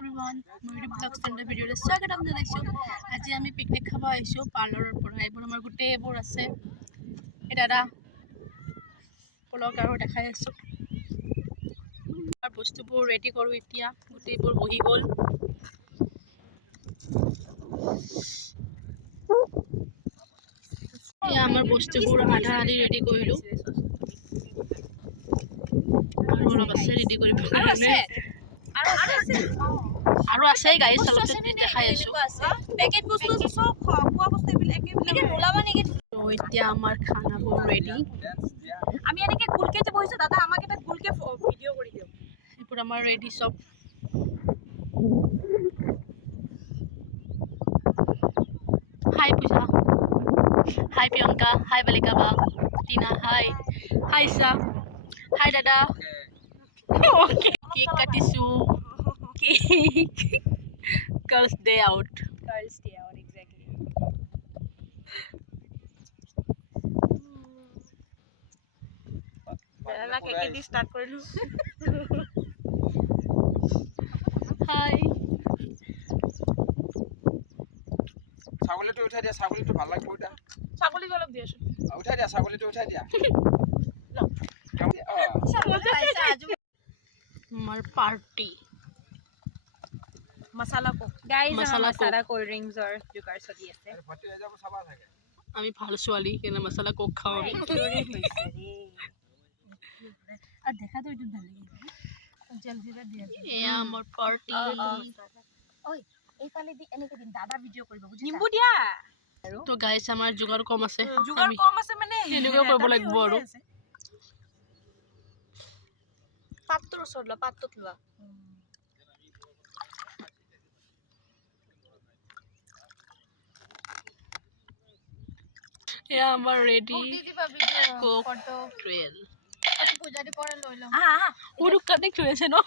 everyone, my vlog standard video le swagatam janaisu. Aji ami picnic khaba aisu parlor pora. Ebor amar gute ebor ase. E dada polok aro dekhai asu. Ar bostu bor ready koru etia. Gute ebor bohi gol. Ya amar bostu bor adha adi ready korilu. Aro ase ready kori parane. আৰু আছে guys অলপ দেখাই আছো packet বস্তু সব খোৱা বস্তু able একে নোলাবা নেকি তো এতিয়া আমাৰ খানাবোৰ ৰেডি আমি এনেকে গুলকে যে বহিছো দাদা আমাক এটা গুলকে ভিডিও কৰি দিও এপুৰ আমাৰ ৰেডি সব হাই পূজা হাই প্ৰিয়ংকা হাই বালিকা বা টিনা হাই হাই সা হাই দাদা ওকে কেক কাটিছো Girls day out. Girls day out, exactly. Bella cake di start korilu. Hi. ছাগলী তো উঠাই দিয়া ছাগলীটো ভাল লাগিব এটা ছাগলী গলপ দি আছো উঠাই দিয়া ছাগলীটো উঠাই দিয়া আমাৰ পাৰ্টি मसाला को गाइस मसाला कोल्ड ड्रिंक्स और जुगाड़ सदी আছে ফটো হৈ যাব চাবা থাকে আমি ভাল ছোৱালী কেনে মসালা কোক খাও আমি আর দেখা তো এটা ভাল লাগে জলজিরা দিয়া এ আমার পার্টি ওই এই ফালে দি এনেকে দিন দাদা ভিডিও কৰিব বুঝিছা নিম্বু দিয়া তো গাইস আমাৰ जुगाड़ কম আছে মানে এনেকে কৰিব লাগিব আৰু পাত্তৰ সৰলা পাত্ৰত লোৱা या আমার রেডি ফটো ট্রেল পূজারি পরে লইলাম ওরু কানেক্ট হয়েছে না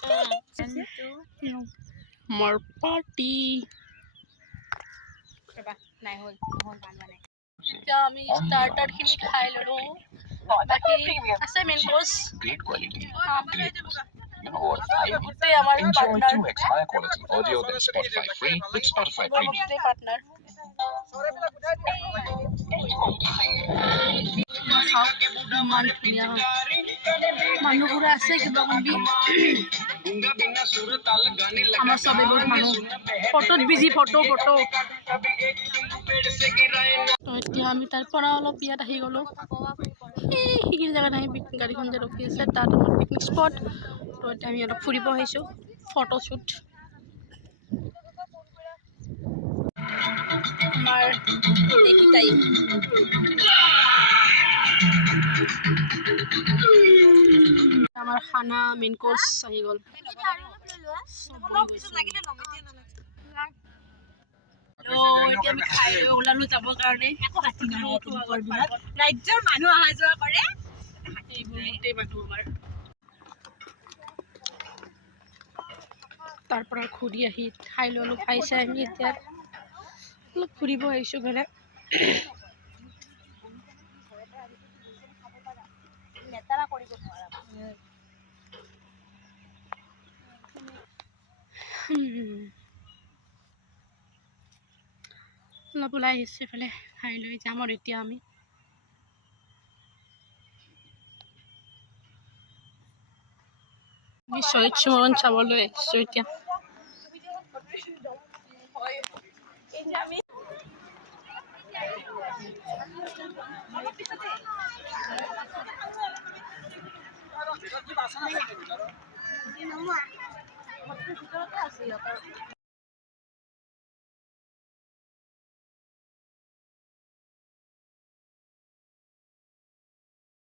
আমার পার্টি বাবা নাই হল হল বানবা নাই এটা আমি স্টার্টার খিনি খাই ললো বাকি আছে মেন কোর্স great quality. গোটে আমার partner 2x higher quality audio than Spotify free with Spotify Premium. গোটে পার্টনার মানুহবোৰে আছে কিবা কবি আমাৰ সবে বহুত মানুহ ফটোত বিজি ফটো এতিয়া আমি তাৰ পৰা অলপ ইয়াত আহি গলো সেইখিনি জেগাত আহি গাড়ীখন যে ৰখি আছে তাত আমাৰ পিকনিক স্পট তো এতিয়া আমি অলপ ফুৰিব আহিছোঁ ফটোশ্বুট আমাৰ এইকেইটাই আমাৰ খানা মেইন কোৰ্স আহি গল ৰাজ্যৰ মানুহ অহা যোৱা কৰে তাৰ পৰা ঘূৰি আহি ঠাই ললো খাইছে আমি এতিয়া অলপ ফুৰিব আহিছো ঘৰে নেতাৰা কৰিব নোৱাৰা অলপ ওলাই আহিছোঁ এইফালে খাই লৈ যাম আৰু এতিয়া আমি শ্বহীদ স্মৰণ চাবলৈ আহিছোঁ এতিয়া